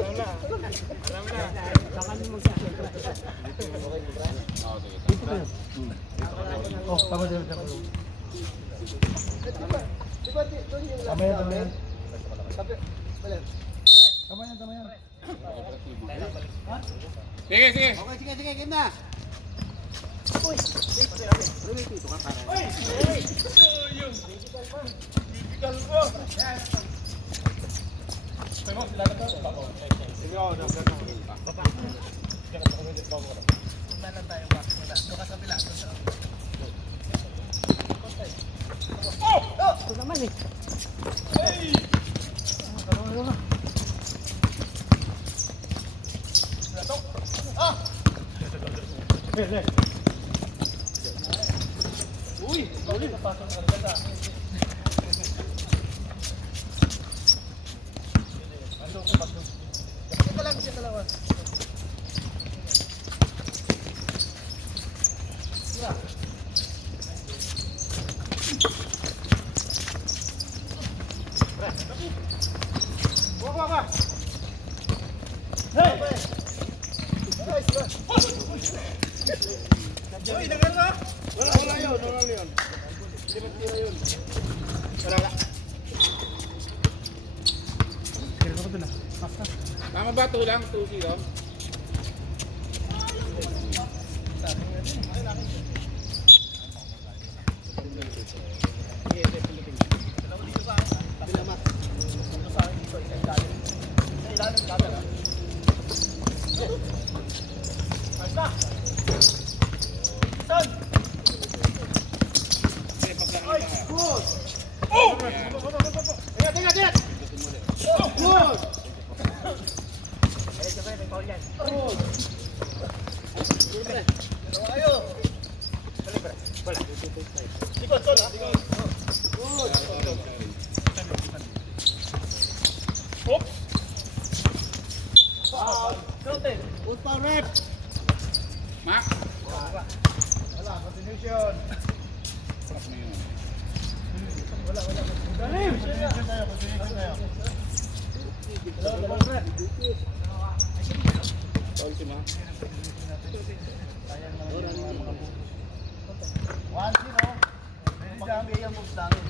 Alam na. Saka nyo magsasalita. Dito ba yun? Oh, tama din. Tama yan. Tama yan. Sige. Okay, sige, game na. Uy! Yung! Physical mo! Pero sila na ba? Sige ako, nagkakaroon pa. Meron tayo ba? Wala. Doon ka sa bila. Oh! Ito naman eh. Hey! Ano? Ah! Uy! Uy! Papasok na ganda. Ito lang siya dalawa. Yeah. Wah. Hey! Uy, dengar ka? Wala yun. Hindi magtira yun. Wala. Tama ba? 2 lang? 2-0? Mak? Wala, continuation. Wala. Dalim! Continuation tayo. Tawag si Ma. 1-0. Magkakabay ang moves namin.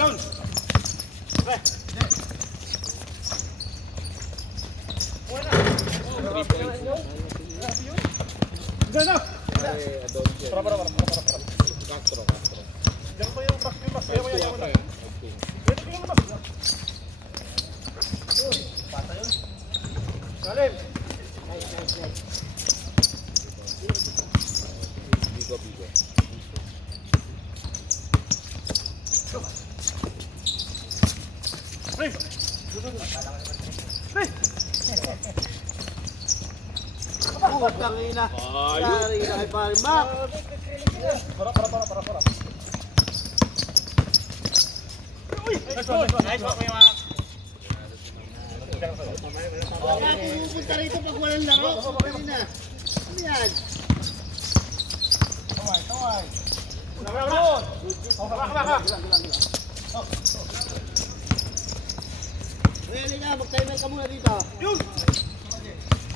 John! Pre! Buena! 3 points. Gana! Para. Castro. Diyan ko yung box. Ayaw na. Ito yung box. Pata yun. Salim! Nice. Bigo. Hey! Huwag kang ina. Yari na kay Parimak. Para. Uy! Nice one, Kuya Mak. Wala pupunta rito pag walang laro. Kanina. Ano yan? Taway. Nameron! Baka. Really na, mag-timer ka muna dito. Yun!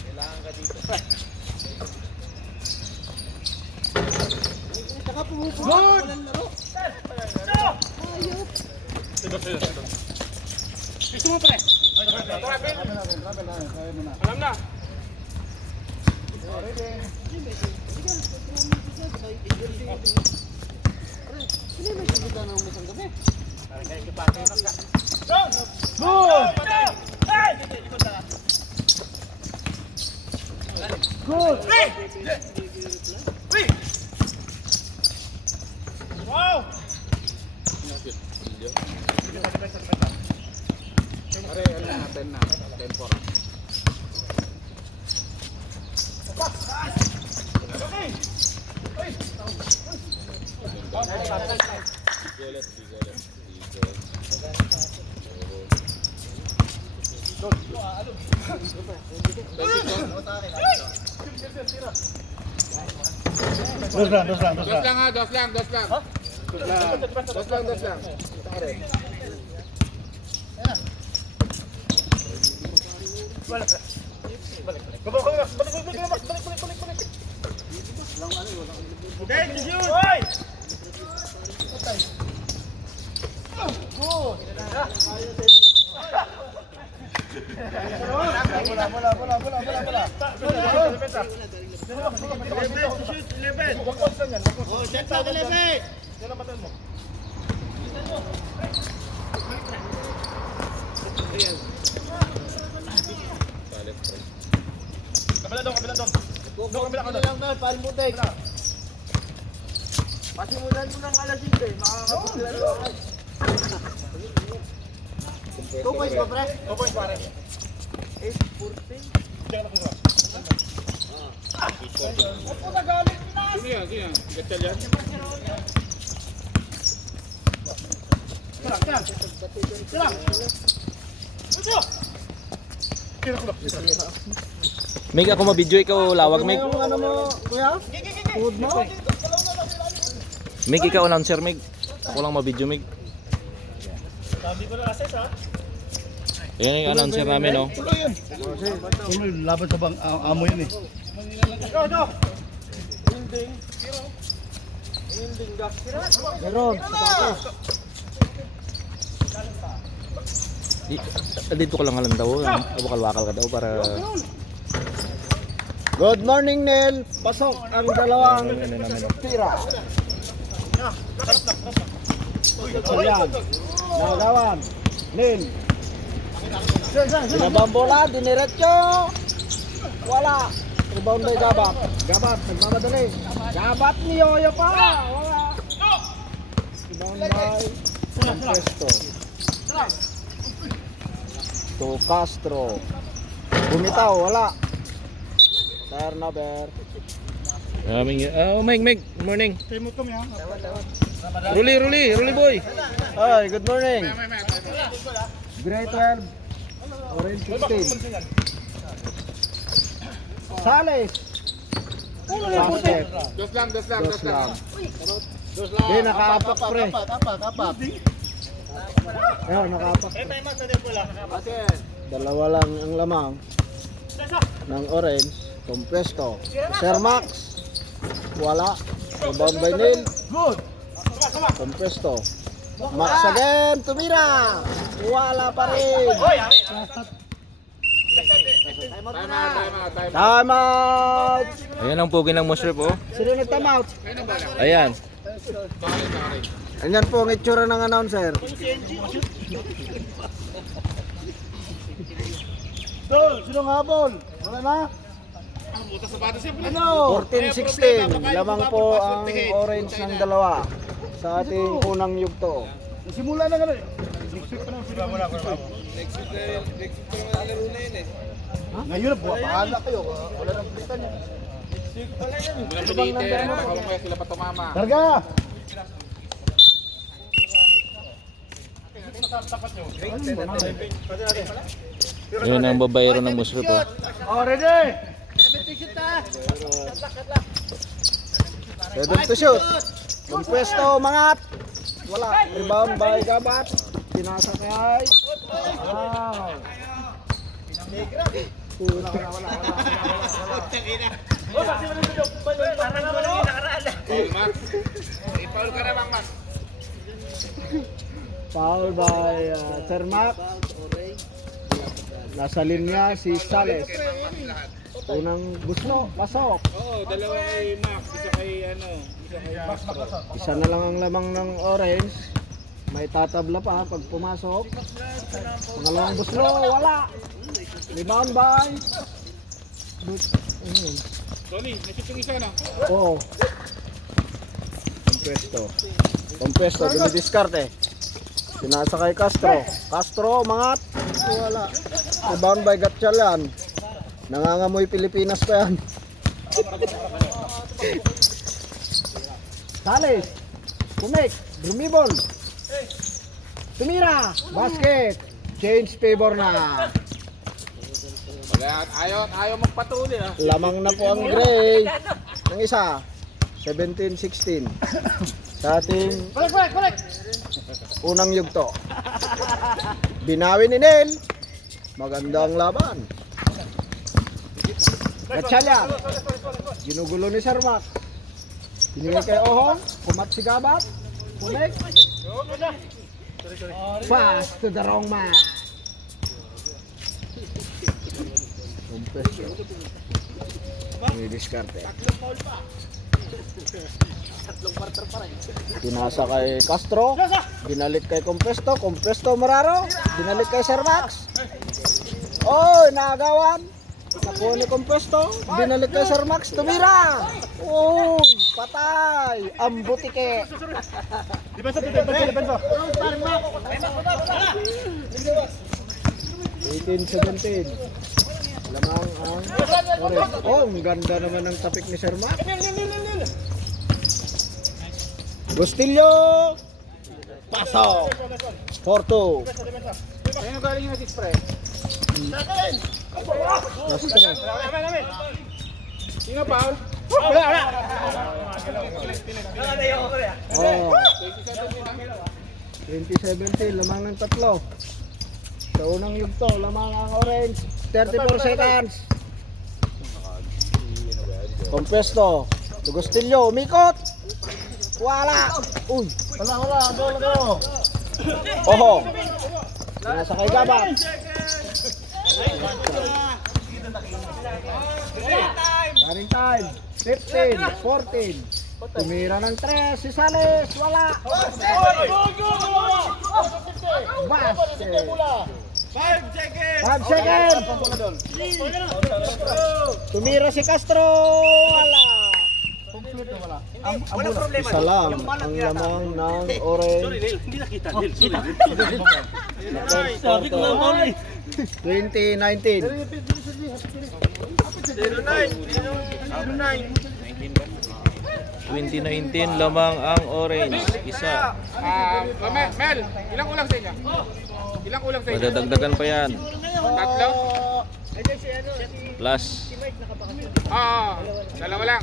Kailangan ka dito. Saka pumupunta pag walang laro. Ayop. Gusto mo, pre? Alam na. Sino may sigutan ng misang gabi? Good! Wow! Dos lang, dos lang, dos Dos lang. lang ha, dos lang. Dos lang. Dos lang. Tare. Oh, shot sa 11. Kabila lang na, palmutek. Pasimulan mo ng alas 5, makakapaglan mo. 2 points ba, pre? 2 points pare. 8-14. Sino yan? Gatchal yan? Mig, ako mabidyo, ikaw lawag, Mig. Yung ano mo, kuya? Food mo? Mig, ikaw announcer, Mig. Ako lang mabidyo, Mig. Yan yung announcer namin, no? Tuloy, laban sa bang amo yun eh. Meron, sapatos. Dito ka lang halang daw. Bakal-bakal ka daw para... Good morning, Nel. Pasok ang dalawang tira. Ayan. Nagawan. Nel. Binabang bola, diniretso. Wala. Rebound by Gabat. Gabat, nagmamadali. Gabat ni Yoyo pa. Wala. Rebound by Castro. To Castro. Bumitaw, wala. Turnover. Mig, good morning. Ruli boy. Hi, good morning. Grade 12. Orange 15. Sales. Basket. Dos lang. Dos lang. Di, nakaapak pre. Ayun, nakaapak. Dalawa lang ang lamang ng orange. Compresto. Sir Max. Wala. Rebound by Neil. Good. Compresto. Max again. Tumira. Wala pa rin. Time out. Ayan ang pugi ng mushrip, oh. Sino nag-time out? Ayan. Ganyan po ang itsura ng announcer. Tol, sino nga habol? Wala na? Ano? 14-16. Lamang po ang orange ng dalawa sa ating unang yugto. Simula na gano'n. Next week pa naman sila muna. Next week pa naman alaro na yun eh. Ngayon, bahala kayo. Wala nang pilitan yan. Mula sa dito, nakawang kaya sila pa tumama. Targa! Ayan ang babayro ng mushrip, oh. Oh, ready? 70 shoot na. Ready to shoot. Pwesto, mangat. Wala. Rebound by Gabat. Pinasa kay. Wow. Paul Max. I-foul ka na bang Max? Foul by Sir Max. Nasa linya si Sales. Unang busno, pasok. Oo, dalawa kay Max. Isa kay Castro. Isa na lang ang lamang ng orange. May tatabla pa pag pumasok. Pangalawang busno, wala. Rebound by Tony, nashoot yung isa na. Oo. Compresto, dumidiskarte. Pinasa kay Castro. Castro, mangat. Wala. Rebound by Gatchalan. Nangangamoy Pilipinas pa yan. Sales. Kumik. Drumibol. Tumira. Basket. Change favor na. Ayaw magpatuloy ah. Lamang na po ang gray ng isa. 17-16. Sa ating unang yugto. Binawi ni Nel. Magandang laban. Gatsalya. Ginugulo ni Sir Mac. Binigay kay Ohong. Kumat si Gabat. Connect. Pass to the wrong man. Compression. May diskarte. Pinasa kay Castro. Binalik kay Compresto. Compresto Moraro. Binalik kay Sir Max. Oh, naagawan. Nakuha ni Compresto. Binalik kay Sir Max. Tumira. Oh, patay. Ang butike. Depensa. 18-17. Lamang ang orange. Oh, ang ganda naman ng tapik ni Sir Mac. Bustillo. Pasok. 4-2. Ayun galing yung spray. Castro. Sino pa? Oh. 20-17. Lamang ng tatlo. Sa unang yugto, lamang ang orange. 34 seconds. Compresto. Bustillo. Umikot. Wala. Uy. Wala. Bola. Oho. Nasa kay Gabat. Running time. 15, 14. Tumira ng 3 si Sales. Wala. Basket. 5 seconds. Tumira si Castro. Wala. Isa lang ang lamang ng orange. Sabi ko lang Paul. 2019. 2019 lamang ang orange. Isa. Mel, ilang kulang sa inyo? Ilang kulang sa inyo? Madadagdagan pa yan. Tatlo? Plus. Dalawa lang.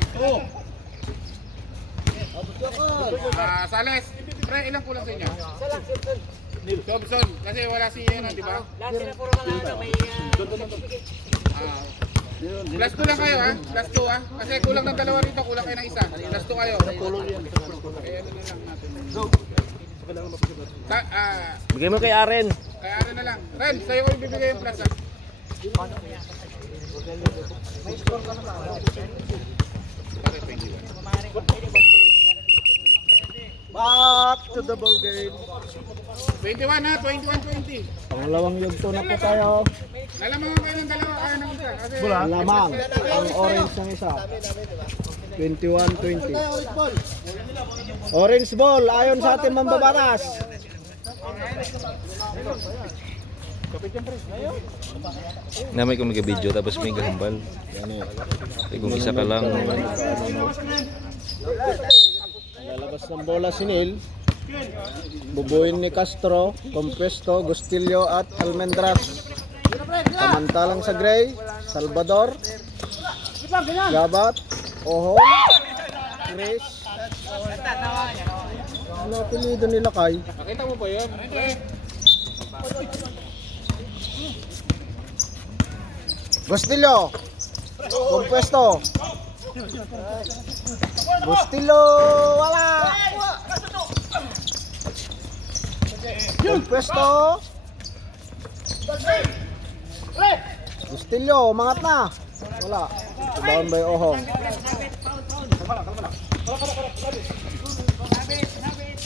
Sales, pre, ilang kulang sa inyo? Dobson, kasi wala si ano, di ba? Plus 2 lang kayo ha? Plus 2 ha? Kasi kulang ng dalawa rito, kulang kayo ng isa. Plus 2 kayo. Eh, ano na lang natin. Bigay mo kay Aren. Kaya ano na lang. Ren, sa'yo ko ibibigay yung plus ha? Back to the ball game. 21 ha? 21-20. Pangalawang yugto na po tayo. Lalamangan kayo ng dalawa, kaya ng isa. Kasi Lamang ang orange ng isa. 21-20. Orange ball ayon sa ating mambabatas. Namay ko may video tapos may gahambal. Kung isa ka lang. Lalabas ng bola si Neil. Bubuin ni Castro, Compresto, Bustillo at Almendras. Samantalang sa gray, Salvador, Gabat, Oho, Chris. Ano apelido nila kay? nakita mo ba yun? Bustillo, Compresto, Bustillo, wala. Compresto, Bustillo, umangat na. Wala. Down by Ohong.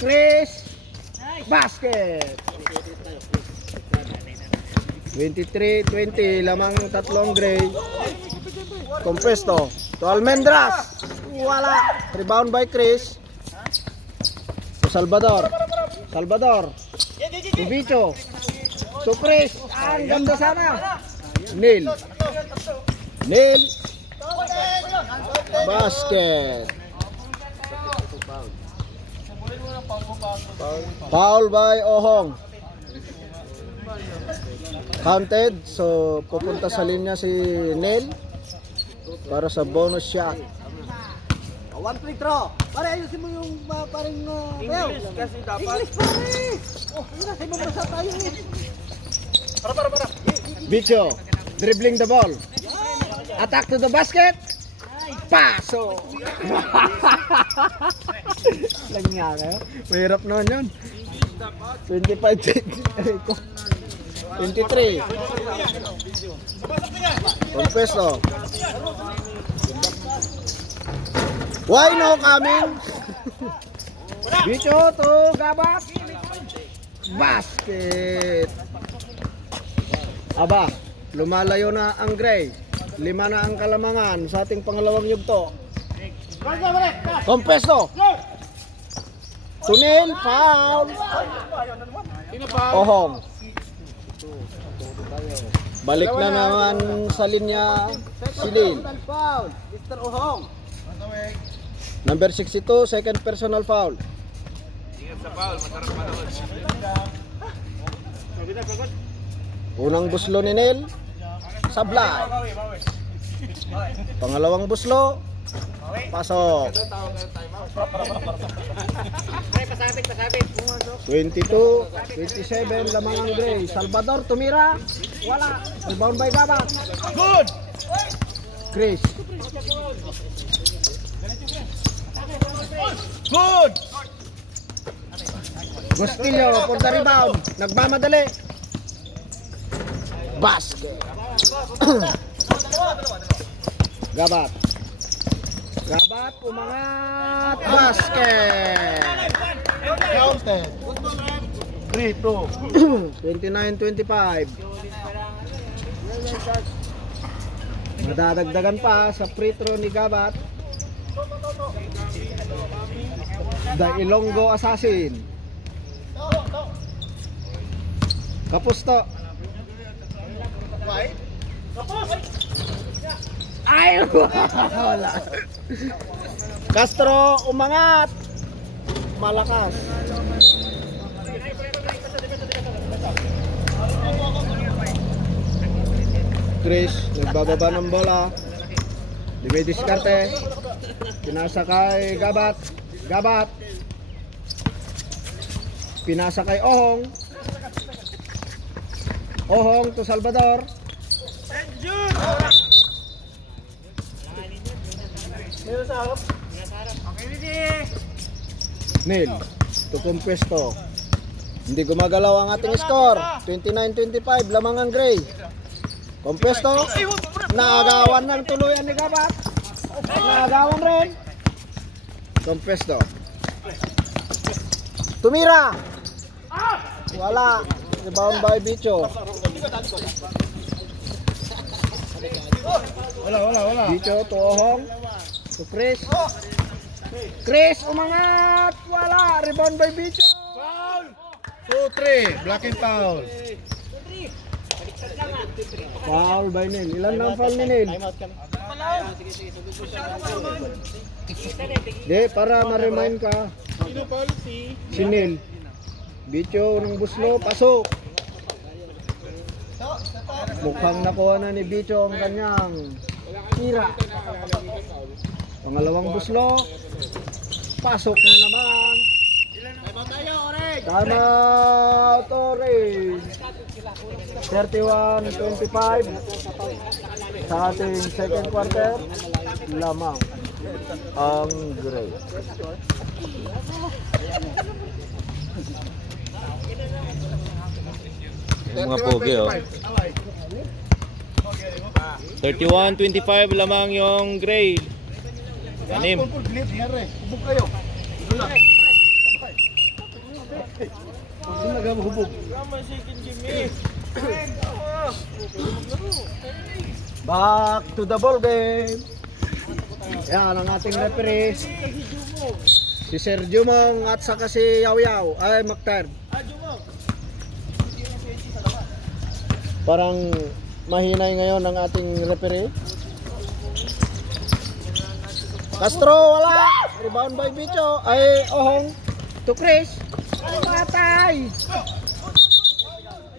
Chris, basket. 23-20, lamang tatlong gray. Compresto to Almendras. Wala. Rebound by Chris. To Salvador. To Bicho. To Chris. Ang ganda sana. Neil. Basket. Foul by Ohong. Counted. So, pupunta sa linya si Nel para sa bonus shot. 1 free throw. Pare, ayusin mo yung parang English kasi dapat. English pare. Oh, yun na, tayo mabasa tayo. Para. Bicho, dribbling the ball. Attack to the basket. Paso. Lang nga kayo. Mahirap naman yun. 25-23. Confesso. Why no coming? Bicho to Gabak. Basket. Aba, lumalayo na ang Gray. 5 na ang kalamangan sa ating pangalawang yugto. Confesso. Tunil, foul. Ohong. Balik na naman sa linya si Lil. Foul. Mr. Ohong. Number 62, second personal foul. Unang buslo ni Nel, sablay. Pangalawang buslo, pasok. 22, 27, lamang ang Gray. Salvador tumira, wala. Rebound by Gabak. Good! Chris. Good! Gustillo for the rebound. Nagmamadali. Basket. Gabat. Gabat, umangat. Basket. Counted. 3-2. 29-25. Madadagdagan pa sa free throw ni Gabat. The Ilonggo Assassin. Kapusto. Ay, wala. Castro umangat. Malakas. Chris, nagbababa ng bola. Dumidiskarte. Pinasa kay Gabat. Gabat. Pinasa kay Ohong. Ohong to Salvador. Nil to Compuesto. Hindi gumagalaw ang ating score. 29-25, lamang ang Gray. Compuesto. Naagawan ng tuluyan ni Gabat. Naagawan rin. Compuesto. Tumira. Wala. Rebound by Bicho. Wala. Bicho to Ohong. To Chris. Chris umangat. Wala. Rebound by Bicho. 2-3. Black and foul. Foul by Nil. Ilan na ang foul ni Nil? Di, para ma-remind ka. Si Nil. Bicho ng buslo, pasok. Mukhang nakuha na ni Bicho ang kanyang tira. Pangalawang buslo, pasok na naman. Time out, Orange. 31-25 sa ating second quarter, lamang ang Gray. Yung mga pogi, oh. 31-25 lamang yung Gray. Anim. Hubog kayo. Back to the ball game. Yan ang ating referee. Si Sergio Mong at saka si Yaw Yaw. Ay, Mactar. Parang mahinay ngayon ang ating referee. Castro, wala. Rebound by Bicho. Ay, Ohong. To Chris. Ay, patay.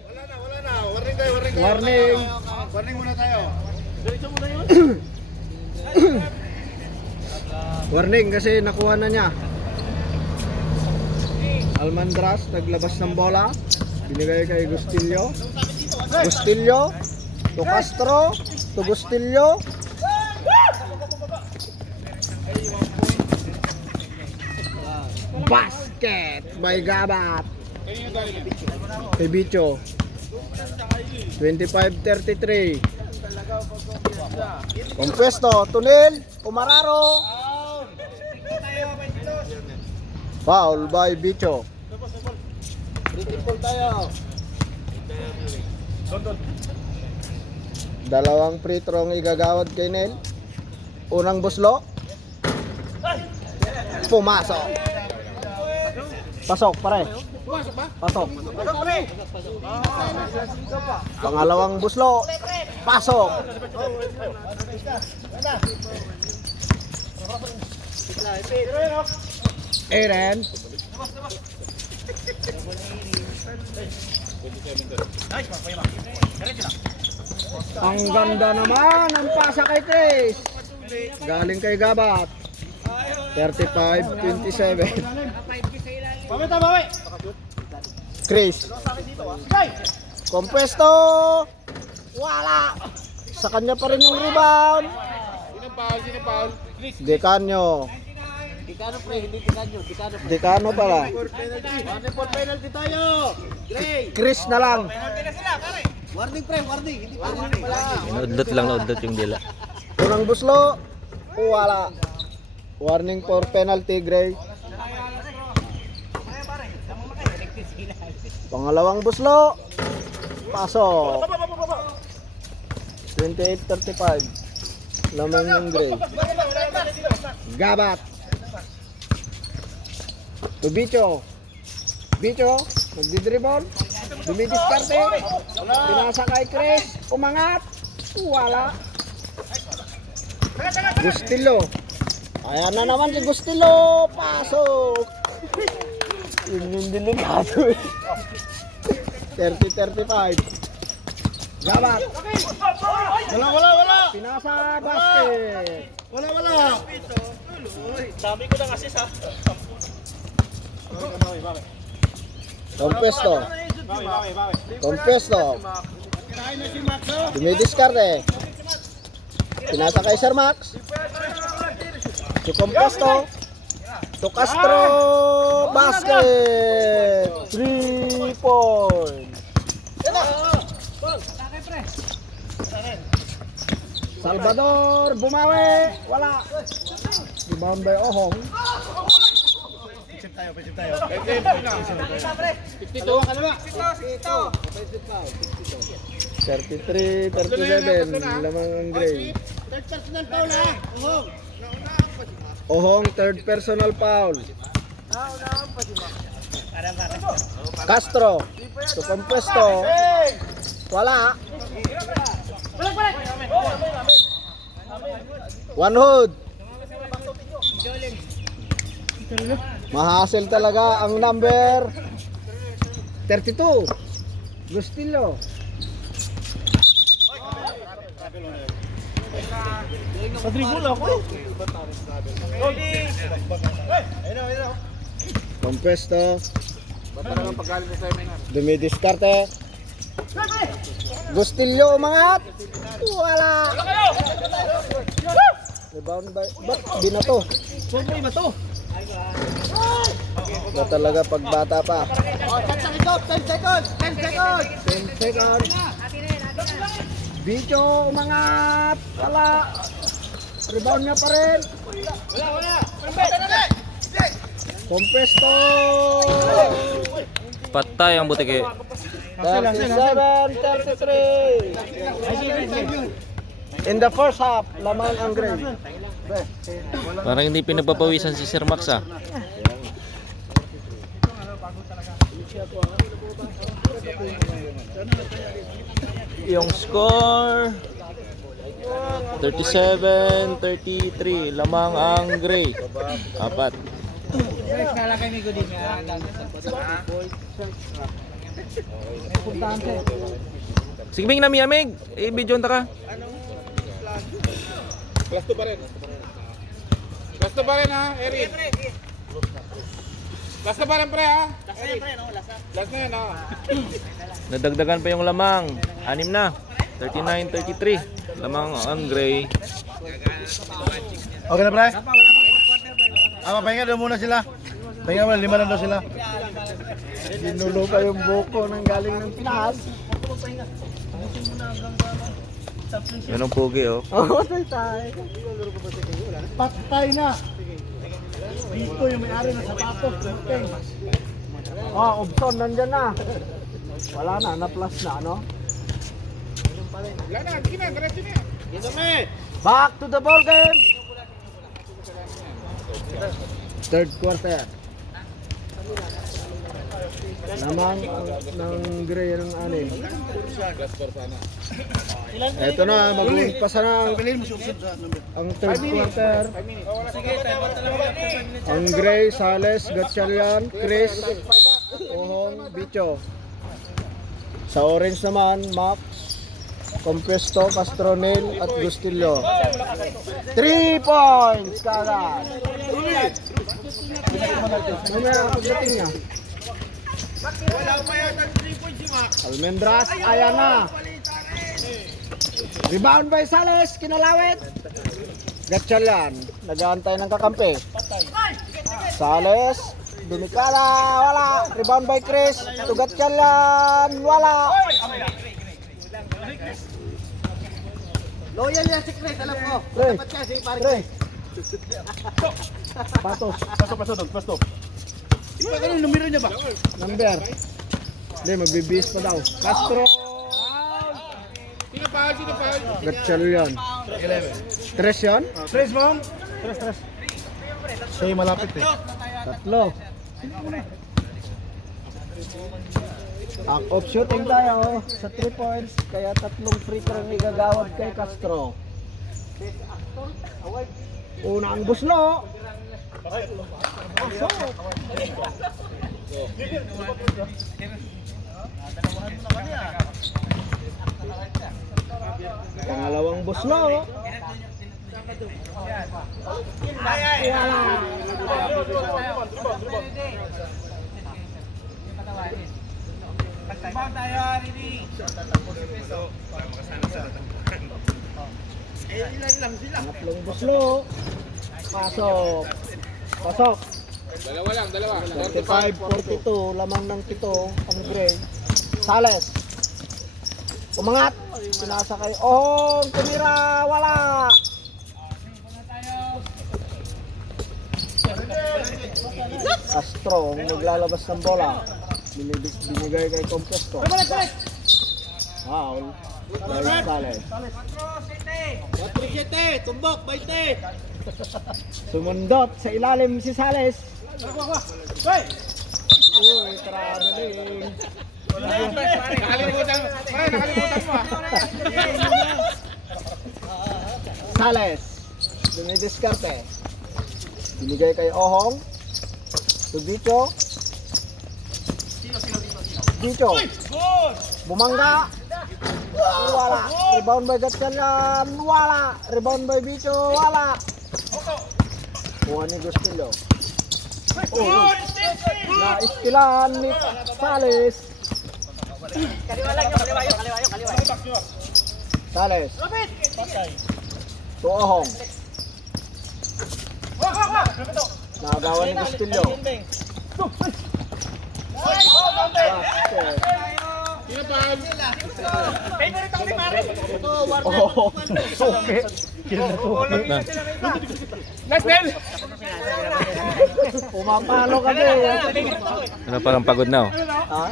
Wala na. Warning kayo. Warning. Warning muna tayo. Warning kasi nakuha na niya. Almandras naglabas ng bola. Binigay kay Gustillo. Gustillo to Castro to Gustillo. Basket by Gabat. Kay Bicho. 25-33. Compuesto, Tunil, Umararo. Foul by Bicho. Critical tayo. Dalawang free throw ang igagawad kay Nel. Unang buslo. Pumasok. Pasok pare. Pasok. Pangalawang buslo. Pasok. Eren. Ang ganda naman ang pasa kay Chris. Galing kay Gabat. 35-27. Chris. Compuesto. Wala. Sa kanya pa rin yung rebound. Sino foul? Decanio. Dikano pre, hindi Dikano. Dikano. Decano pala. Warning for penalty tayo. Gray. Chris na lang. Warning pre, warning. Hindi penalty pala. Naudlot lang, naudlot yung dila. Unang buslo. Wala. Warning for penalty, Gray. Pangalawang buslo. Pasok. 28-35. Lamang yung Gray. Gabat. To Bicho. Bicho. Nagdidribble. Dumidiskarte. Pinasa kay Chris. Umangat. Wala. Gustillo. Ayan na naman si Gustillo. Pasok. Yun yung delikado. 30-35. Gabat. Wala. Pinasa basket. Wala. Sabi ko na kasi sa Compuesto. Compuesto. Dumidiskarte. Pinasa kay Sir Max. Si Compuesto. To Castro. Basket. 3 points. Salvador. Bumawi. Wala. Rebound by Ohong. 52 ka na ba? 33-37. Lamang ang Gray. third personal foul ha. Ohong, third personal foul. Castro. To Compuesto. Wala. One hood. Mahasil talaga ang number 32. Gustillo. Padribula ako. Compuesto. Dumidiskarte. Gustillo umangat. Wala. Rebound by... Ba't binato? Na talaga pagbata pa. 10 seconds. 10 seconds. Bicho umangat. Wala. Rebound niya pa rin. Compuesto. Patay ang butike. 37-33. In the first half, lamang ang Gray. Parang hindi pinagpapawisan si Sir Max ah. Yung score 37-33. Lamang ang Gray. Apat. Sige Ming, nami-amig. I-video ta ka. Plus 2 pa rin. Plus 2 pa rin ha, Eric. Last na pa rin pre ha. Last na yan pre, no? Last na yan ha. Nadagdagan pa yung lamang. 6 na. 39-33. Lamang on gray. Okay na, pre? Pahinga daw muna sila. Pahinga muna, 5 lang daw sila. Ginulo pa yung buko ng galing ng Pinas. Yun ang pugi oh. Oo, tay. Patay na. Dito yung may-ari ng sapatos. Ubson, nandyan na. Wala na, na-plus na, ano? Wala na, sige na, diretso na yan. Back to the ball game! Third quarter. Lamang ng gray ng anim. Plus 4 sana. Eto na, mag-umpasa na ang third quarter. Ang gray, Sales, Gatchalian, Chris, Ohong, Bicho. Sa orange naman, Max, Compuesto, Castronil at Gustillo. 3 points kagad. Mamaya pagdating niya. Almendras, ayan na. Rebound by Sales, kinalawit. Gatchalian, nag-aantay ng kakampi. Sales, Dumikala, wala. Rebound by Chris, to Gatchalian, wala. Loyal yan si Chris, alam ko. Pre, Dapat kasi pare pre. Chris. Patos. Pasto. Ano numero niya ba? Number. Hindi, magbibis pa daw. Castro. Sino pa? Gatchalian. 3 yun? 3 ma'am? 3. Siya yung malapit eh. 3. Off shooting tayo sa 3 points. Kaya 3 free throw ang igagawad kay Castro. Una ang buslo. Pangalawang buslo. Pangatlong buslo. Pasok. Dalawa. 35-42, lamang ng 7 ang gray. Sales. Umangat. Pinasa kay Ohong, tumira, wala. Castro, ang naglalabas ng bola. Binigay kay Compuesto. Foul. By Sales. 4-7, tumbok, 20. Sumundot sa ilalim si Sales. Uy, traveling. Nakalimutan mo. Sales. Dumidiskarte. Binigay kay Ohong. Bicho. Bumangga. Wala. Rebound by Gatchalian. Wala. Rebound by Bicho. Wala. Kuha ni Gustillo. Na-istilan ni Sales. Sales. To Ohong. Nagawan ni Gustillo. Sino pa? Oh, suki. Last bell! Pumapalo kami. Ano parang pagod na oh. Ha?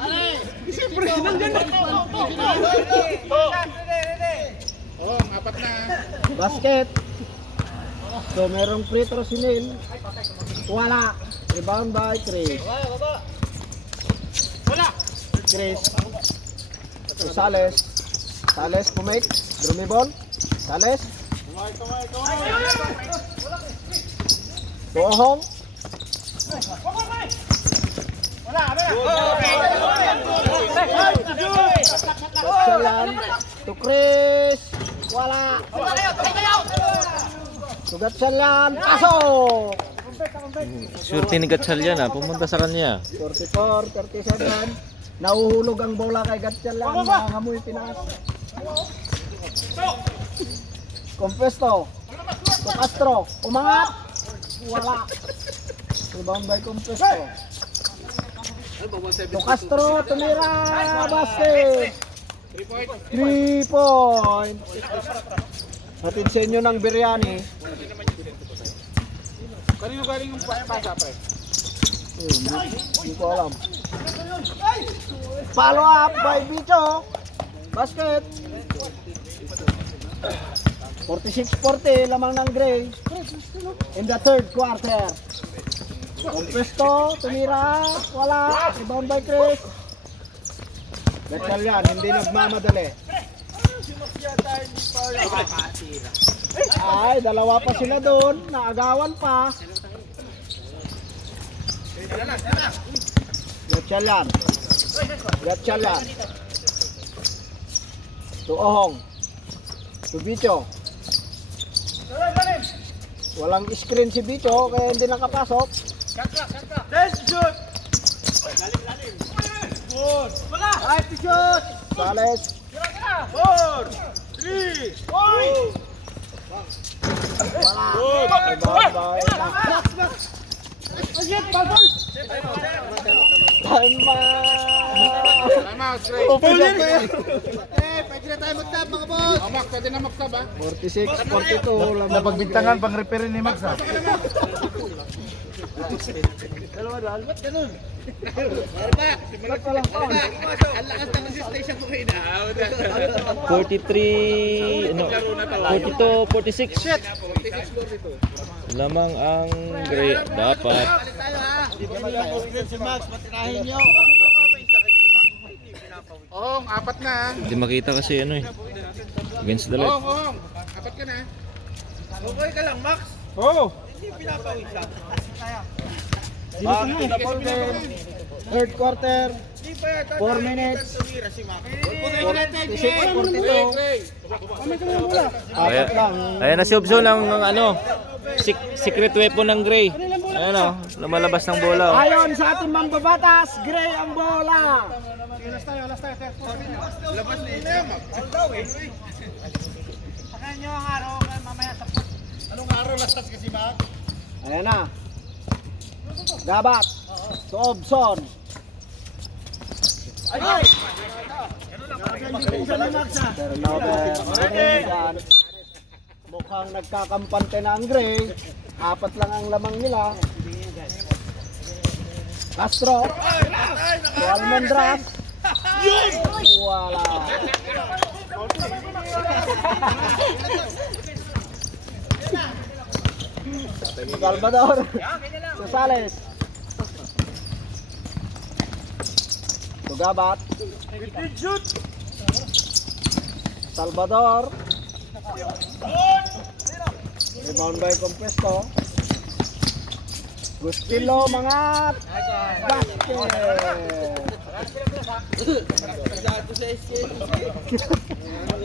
Oo, 4 na. Basket. So merong free throw si Neil. Wala. Rebound by Chris. Chris. To Sales. Sales pumake. Drumibol. Sales. To Ohong. Gatsalan. To Chris. Wala. To Gatsalan. Pasok. Swerte ni Gatchal yan pumunta sa kanya. 44, 37. Nahuhulog ang bola kay Gatsalan. Nangangamoy Pinas. Compesto. To Castro. Umangat. Wala. Rebound by Compesto. To Castro. Tumira. Basket. 3 points. Hatid sa inyo ng biryani. Kanino galing yung pasa, pre? Hindi ko alam. Follow up by Bicho. Basket. 46-40, lamang ng Gray. In the third quarter. Compesto, tumira, wala. Rebound by Chris. Gatchal yan, hindi nagmamadali. Ay, dalawa pa sila doon. Naagawan pa. Gatchal yan. Gatchal yan. To Ohong. To Bicho. Walang screen si Bicho kaya hindi nakapasok. Sales. Pwede na tayo mag-tab mga boss. Max, pwede na mag-tab, ha? 46, 42 lang. Napagbintangan pang repair ni Max ha. Dalawa dahil. Ba't ganun? 43 no 42 46 lamang ang Gray dapat. Si Max, patirahin nyo. Ong, apat na, ha? Hindi makita kasi ano against the light. Ong, apat ka na. Okay ka lang, Max. Oo. Hindi pinapawin siya. Back to the ball game. Third quarter. 4 minutes. 46, 42. Apat lang. Ayan na si Obso ng ano secret weapon ng Gray. Ayan lumalabas ng bola. Ayon sa ating mambabatas, Gray ang bola. Labas na yun, Max. Pakain nyo ang araw mamaya sa... Anong araw lastas kasi, Max? Ayan na. Gabat. To Obson. Ay! Mukhang nagkakampante na ang Gray. Apat lang ang lamang nila. Castro. To Almendras. Wala. Salvador. Sosales. Tugabat. Salvador. Rebound by Compesto. Gustilo mangat. Basket.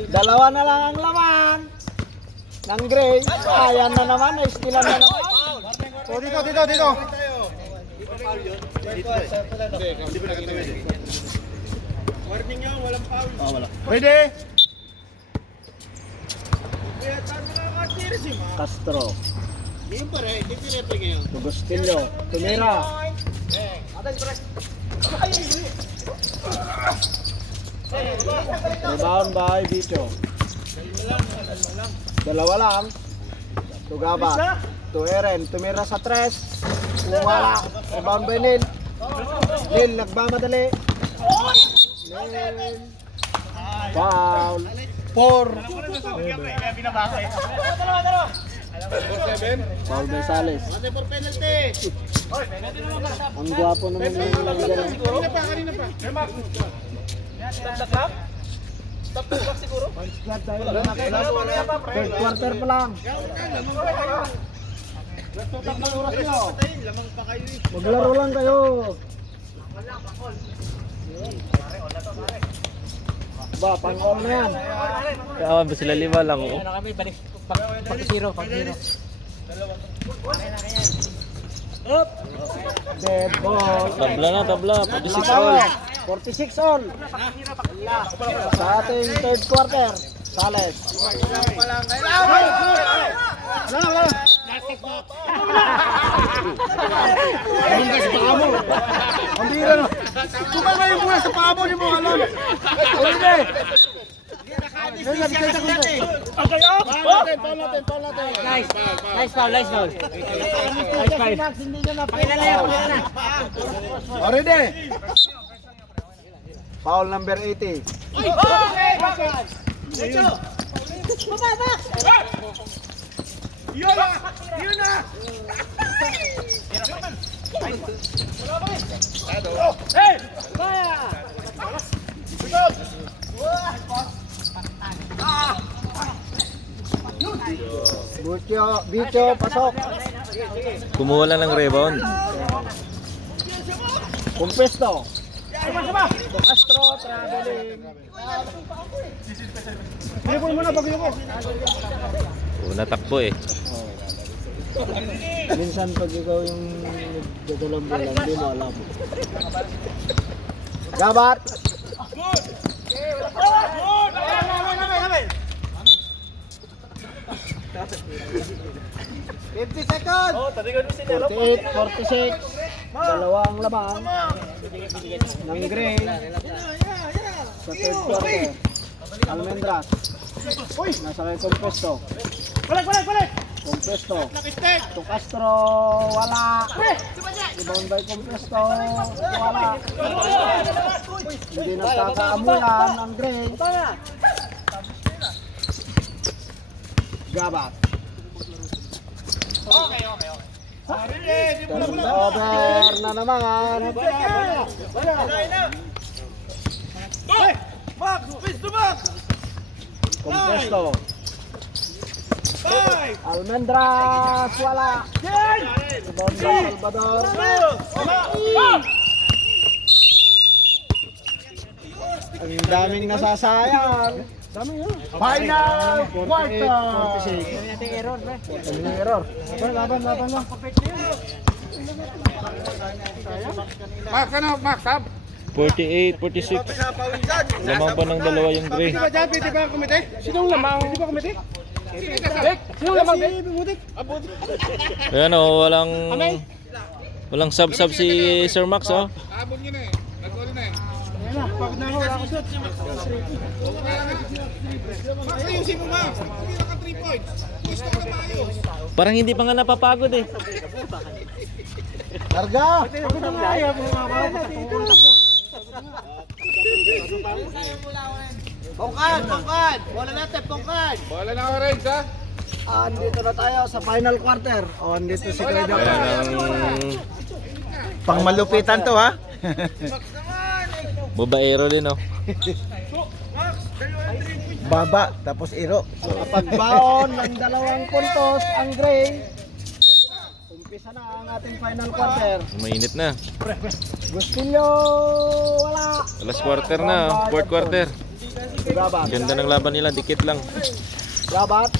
Dalawa na lang ang laman ng Gray. Ayan na naman, na-stealan na naman. So dito. Warning nyo, walang foul. Ready? Castro. Ngayon pa rin, hindi pinapay ngayon. Gustilo. Tumira. Rebound by Bicho. Dalawa lang. Tugabat. To Eren. Tumira sa tres. Wala. Rebound by Nil. Nil nagmamadali. Nil. Foul. 4. Foul by Sales. For penalty. Ang gwapo naman yung nagdala. Kanina pa. Third quarter pa lang. Maglaro lang kayo. Ba, pang-all na yan. Kaya ba sila 5 lang oh. Dead ball. Tabla, 46 all. 46 all. Sa ating third quarter, Sales. Ang bira na. Kumaka yung buhay sa paa mo, di mo alam. Hindi. Nice foul. Hindi niya na. Already. Foul number 80. Bicho, pasok. Kumuha lang ng rebound. Kumpesto. Castro, traveling. Pinipon mo na bagyo ko. Natakbo eh. Minsan pag ikaw yung nagdadalang bola, hindi mo alam. Gabat! 50 seconds! 48, 46. Dalawang labang ng Gray sa third quarter. Almendras. Nasa kay Compesto. Compesto. To Castro, wala. Rebound by Compesto, wala. Hindi nagkakaamulan ang Gray. Gabat. Turnover na naman. Compesto. Almendras, wala. Rebound by Salvador. Ang daming nasasayang. Final quarter. 46. Error. Laban lang. Max, 48, 46. Lamang pa ng dalawa yung Gray. Pwede ba kumite? Sinong lamang? Hindi ba kumite? Sinong lamang? Ayan oh, walang sub-sub si Sir Max oh. Abon nyo na eh. Nag-goal na eh. Pag na ako, ako shot. Max, ayusin mo Max. Hindi naka 3 points. Gusto ko na maayos. Parang hindi pa nga napapagod eh. Larga! Pongkan! Bola natin, Pongkan! Bola na orange ha. Andito na tayo sa final quarter. Andito si Kuya Dapat. Ayan ang Pangmalupitan to ha. babaero din oh. Baba, tapos iro. Kapag baon ng 2 puntos ang Gray, umpisa na ang ating final quarter. Mainit na. Gustillo, wala. Last quarter na oh. Fourth quarter. Gabat. Ganda ng laban nila, dikit lang. Gabat.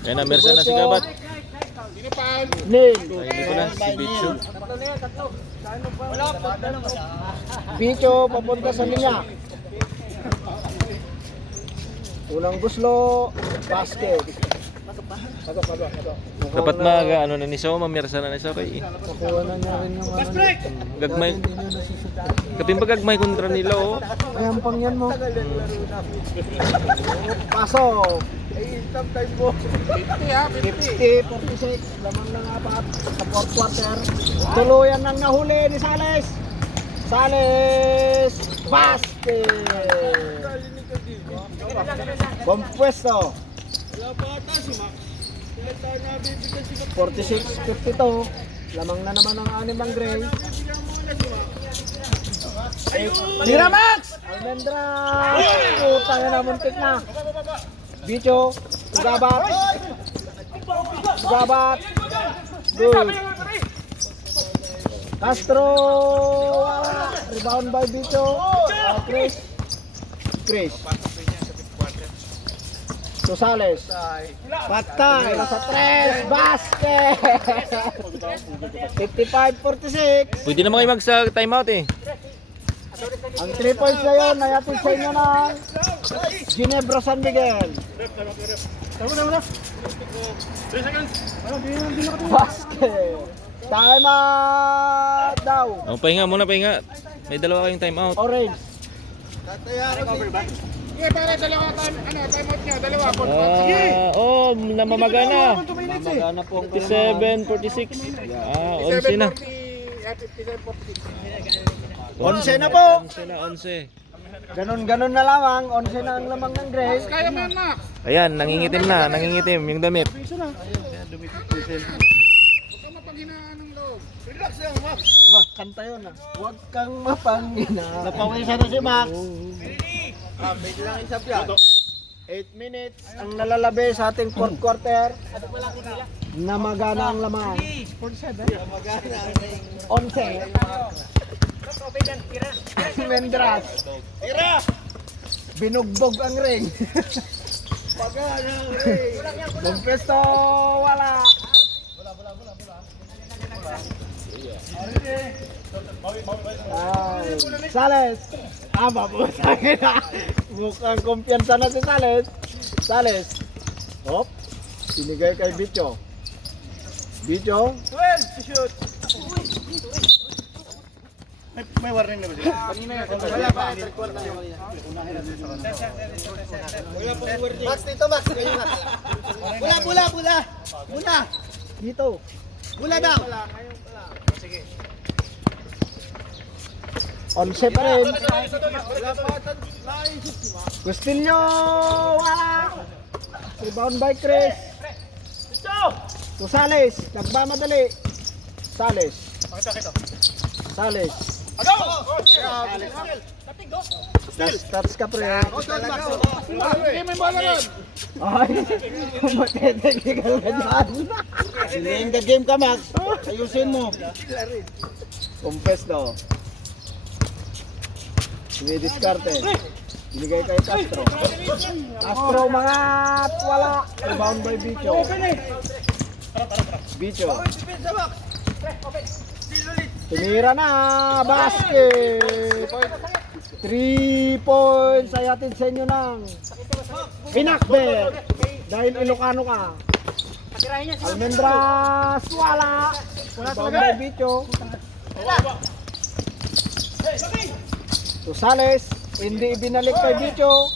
Kaya na mersa na si Gabat. Nil. Ay, hindi ko na si Bicho. Bicho papunta sa linya. Unang guslo, basket. Dapat maga ano na ni So, mamersa na ni So kay Nakuha na niya rin yung ano. gagmay. Hindi niya nasusutan. Kapin ba gagmay kontra nila oh. Ayan pang yan mo. Pasok. 50, 46. Lamang lang apat sa fourth quarter. Tuluyan ng nahuli ni Sales. Sales. Basket. Compuesto. 46-52. Lamang na naman ang animang Gray. Tira Max! Almendras! Puta yan na, muntik na. Bicho, Gabat. Gabat. Good. Castro, rebound by Bicho. Chris. Rosales. Patay. Sa 3. Basket. 55-46. Pwede naman kayo mag-timeout eh. Ang 3 points na yun, nayatid sa inyo ng Ginebra San Miguel. Basket. Time out daw. Oh, pahinga muna, pahinga. May dalawa kayong timeout. Orange. Sige, pare, dalawa time out niya, dalawa. Namamaga na. Mamagana po ang 57-46. 11 na. 11 na po. 11 na, 11. Ganon na lamang. 11 na ang lamang ng Grace. Kaya mo yan, Max. Ayan, nangingitim yung damit. Huwag ka mapanghinaan ng loob. Relax lang, Max. Aba, kanta yun ah. Huwag kang mapangina. Napawisan na si Max. Medyo lang isap yan. 8 minutes ang nalalabi sa ating fourth quarter. Namagana ang laman. 11. Mendras. Tira! Binugbog ang ring. Magana ang ring. Bumpesto, wala. Ay, Sales. Mabusangin na. Mukhang kumpiyansa na si Sales. Hop. Sinigay kay Bicho. Bicho. 12 to shoot. May warning na ba siya? Wala pa. Max dito, Max. Bula. Dito. Bula daw. Sige. 11 pa rin. Gustillo, wala. Rebound by Chris. Sales, nagmamadali. Sales. Touch ka pre. Hindi, may bola ron. Ay, matitechnical ka dyan. Siling the game ka, Max. Ayusin mo. Kumpes daw. Dinidiskarte. Binigay kay Castro. Castro, mga wala. Rebound by Bicho. Tumira na. Basket. 3 points ay atin sa inyo ng Pinakbet. Dahil Ilocano ka. Almendras, wala. Rebound by Bicho. Sales, hindi ibinalik kay Bicho.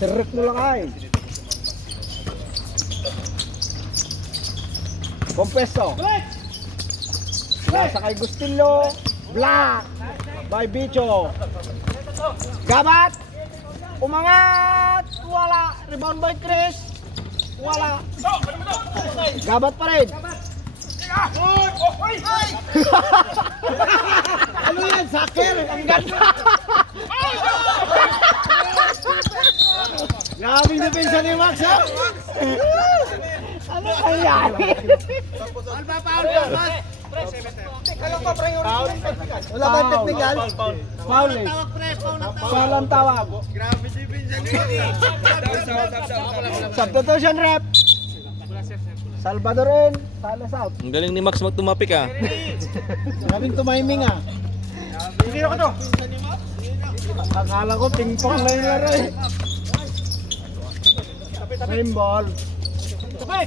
Sirip mo lang ay. Compesto. Nasa kay Gustillo. Black. By Bicho. Gabat. Umangat. Wala. Rebound by Chris. Wala. Gabat pa rin. Ano yan? Sakir? Ang ganda! Grabe na pinsa ni Max, ha? Ano nangyari? Wala ba technical? Foul eh. Foul ang tawag. Grabe si Vincent. Substitution rep. Salvadorin, Sales out. Ang galing ni Max magtumapik ah. Grabing tumiming ah. Hindi ako to. Akala ko ping-pong na yung laro eh. Same ball. Sabay!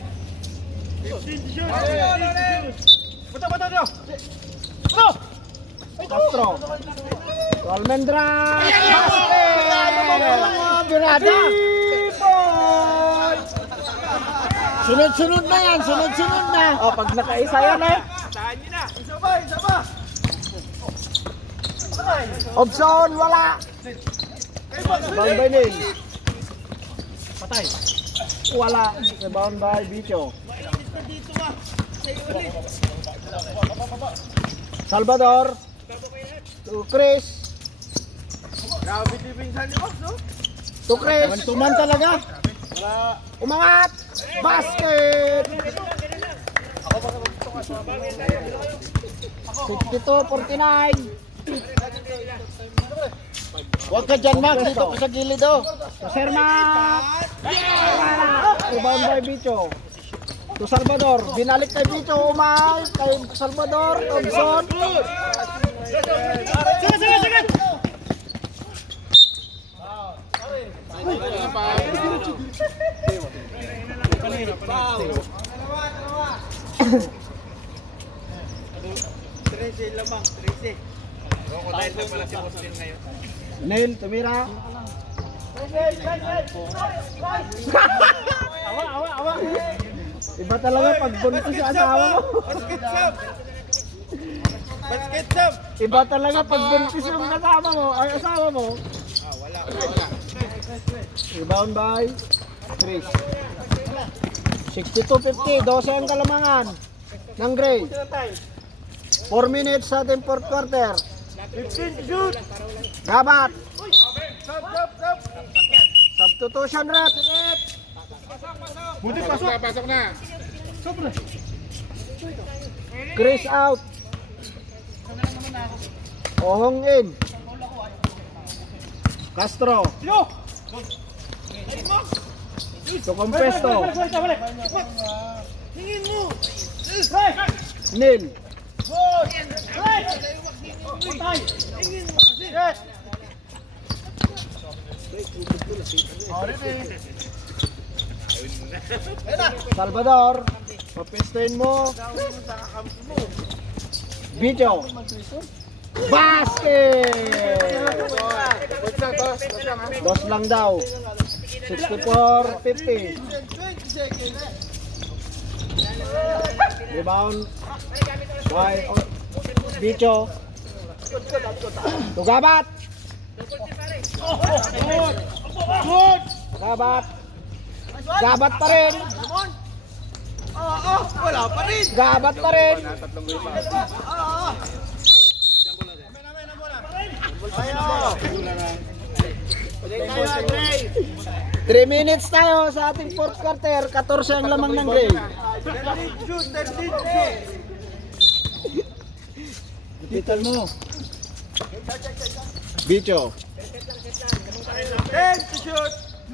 Bata to! Ano? Castro. Almendras. Birada. Sunod-sunod na yan, sunod-sunod na. Oh, pag nakaisa yan eh. Saan nyo na? Isa ba? Option, wala. Rebound by Neil. Patay. Wala. Rebound by Bicho. Salvador. To Chris. Grabe si Vincent ni Max, no? To Chris. Tuman talaga. Umangat! Basket! 62-49. Huwag ka dyan, Max. Dito ka sa gilid, oh. Sir Max! Rebound by Bicho. To Salvador. Binalik kay Bicho. Umay. Kay Salvador. Thompson. Neil, tumira. Iba talaga pag buntis sa asawa mo. Iba talaga pag buntis yung kasama mo, ay asawa mo. Rebound by Chris. 62-50, 12 ang kalamangan ng Gray. 4 minutes sa ating fourth quarter. 15 shoot. Gabat. Substitution rep. Pasok na. Chris out. Ohong in. Castro. Tukompesto. Nil. Salvador, papistuin mo. Bicho. Basket! Dos lang daw. 64-50. Rebound. By Bicho. Tugabat. Gabat. Gabat pa rin. Wala pa rin. Gabat pa rin. 3 minutes tayo sa ating fourth quarter. 14 ang lamang ng Gray. Ipitan mo. Bicho.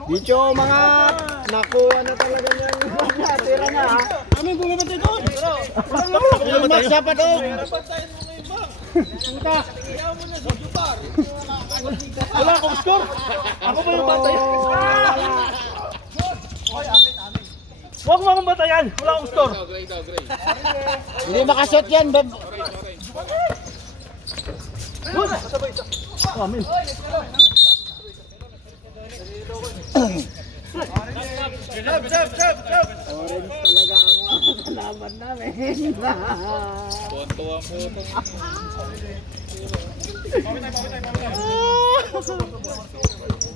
Bicho, mga nakuha na talaga niyan. Tira na ha. Kami bumabatay doon. Max dapat doon. Wala akong score. Ako ba yung batayan? Huwag mo akong batayan. Wala akong score. Hindi makashot yan, Bob. Amin. Orange talaga ang kalaban namin. Tuwa mo ito.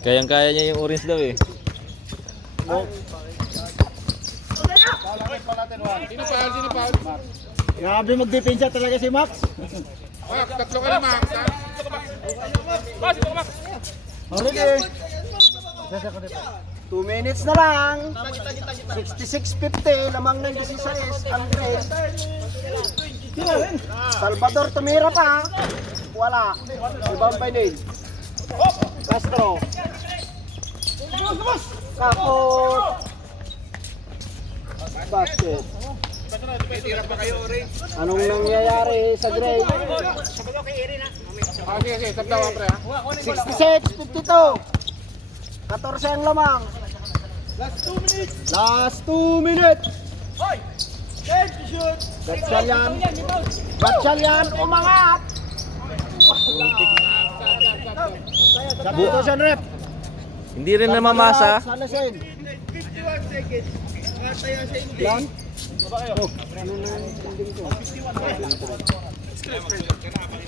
Kayang-kaya niya yung orange daw eh. Sino pa? Grabe magdepensa talaga si Max. Tatlo ka na, Max. Orange eh. 2 minutes na lang. 66-50, lamang ng 16 ang Gray. Salvador tumira pa. Wala. Ibang by Neil. Castro. Kapot. Basket. Anong nangyayari sa Gray? Sige, sabdawa, pre. 66-52. 14 ang lamang. Last 2 minutes. Gatchalian, umangat. Substitution rep. Hindi rin namamasa. Salasin. Yan. Oh, ano na yung ending ko?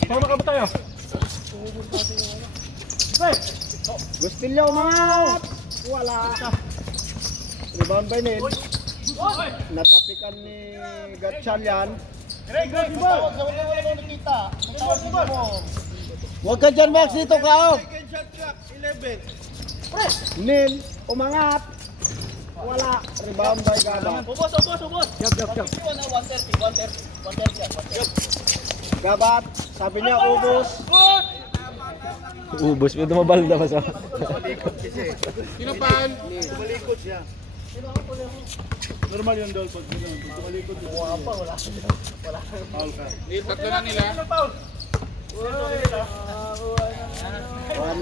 Paano ka ba tayo? Gustilyo, umangat. Wala. Rebound by Neil. Natapikan ni Gatchalian. Huwag ka dyan, Max. Dito ka, oh. Neil, umangat. Wala. Rebound by Gabat. Ubos. Jab. 130. Gabat, sabi niya ubos. Ubus, may dumabalda pa sa. Sino pan? Tumalikod siya. Normal yung dol pag tumalikod. Wala pa, wala. Foul ka. Tatlo na nila. 1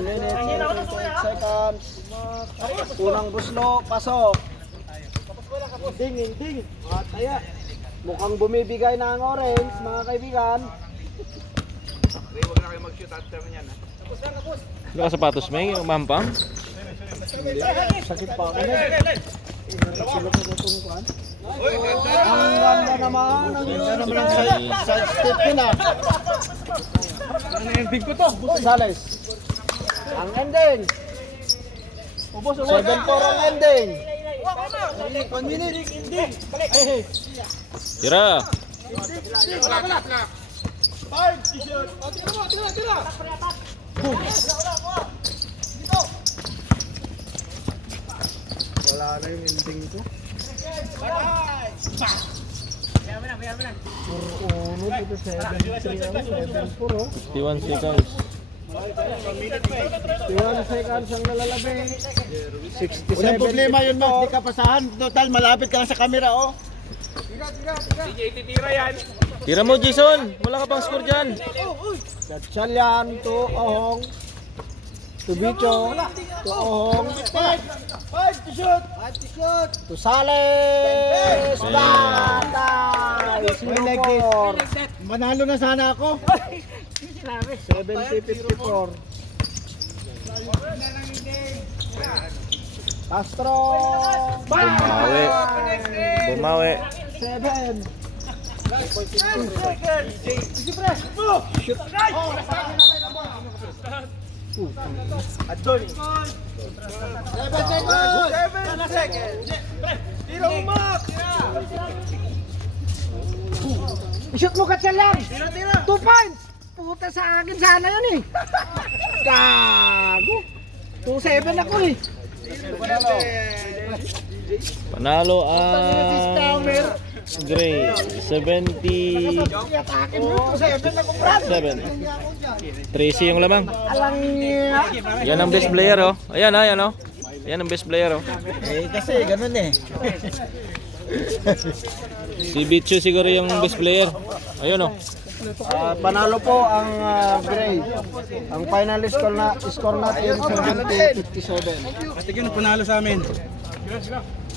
minute, 28 seconds. Unang buslo, pasok. Ding. Taya. Mukhang bumibigay na ang orange, mga kaibigan. Nakasapatos may umampang. Sakit pa ako na. Ang ganda naman. Ang ganda naman ang side step yun ah. Ano ending ko to? Sales. Ang ending. 7-4 ang ending. 1 minute. Ending. Tira. Lock. 5 t-shirt. Tira. Wala na yung ending ko. Uno dito 7-4 oh. 51 seconds. 51 seconds ang nalalabi. 67. Walang problema yun, Mark. Di ka pasahan. Total, malapit ka lang sa camera, oh. Tira mo, Jason. Wala ka pang score dyan. Gatchalian to Ohong. To Bicho. To Ohong. 5 t-shirt. To Sales. Batay. May leg kick. Manalo na sana ako. 70-54. Castro. Bumawi. 7. Adoni. 7 seconds. Tira mo, Mark. Shoot mo Gatchalian. Tira. 2 points. Puta sa akin sana yun eh. Gago. 2-7 ako eh. Panalo ang Gray. 77. Atakin mo. 2-7 ako, Brad. 13 yung lamang. Alang niya. Yan ang best player, oh. Ayan, oh. Yan ang best player, oh. Kasi ganun eh. Si Bichu siguro yung best player. Ayun, oh. Panalo po ang Gray. Ang final score natin 70-57. Ate yun, panalo sa amin.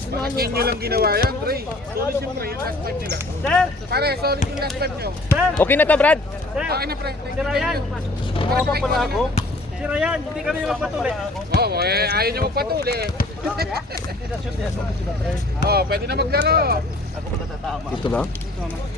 Bakit nyo lang ginawa yan, Dre? Solid yung pre, yung last time nila. Pare, solid yung last time nyo. Okay na to, Brad. Okay na pre. Sira yan. Mababa pala ako. Sira yan, hindi kami magpatuloy. Oo, ayaw nyo magpatuli. Oo, pwede na maglaro. Ito lang?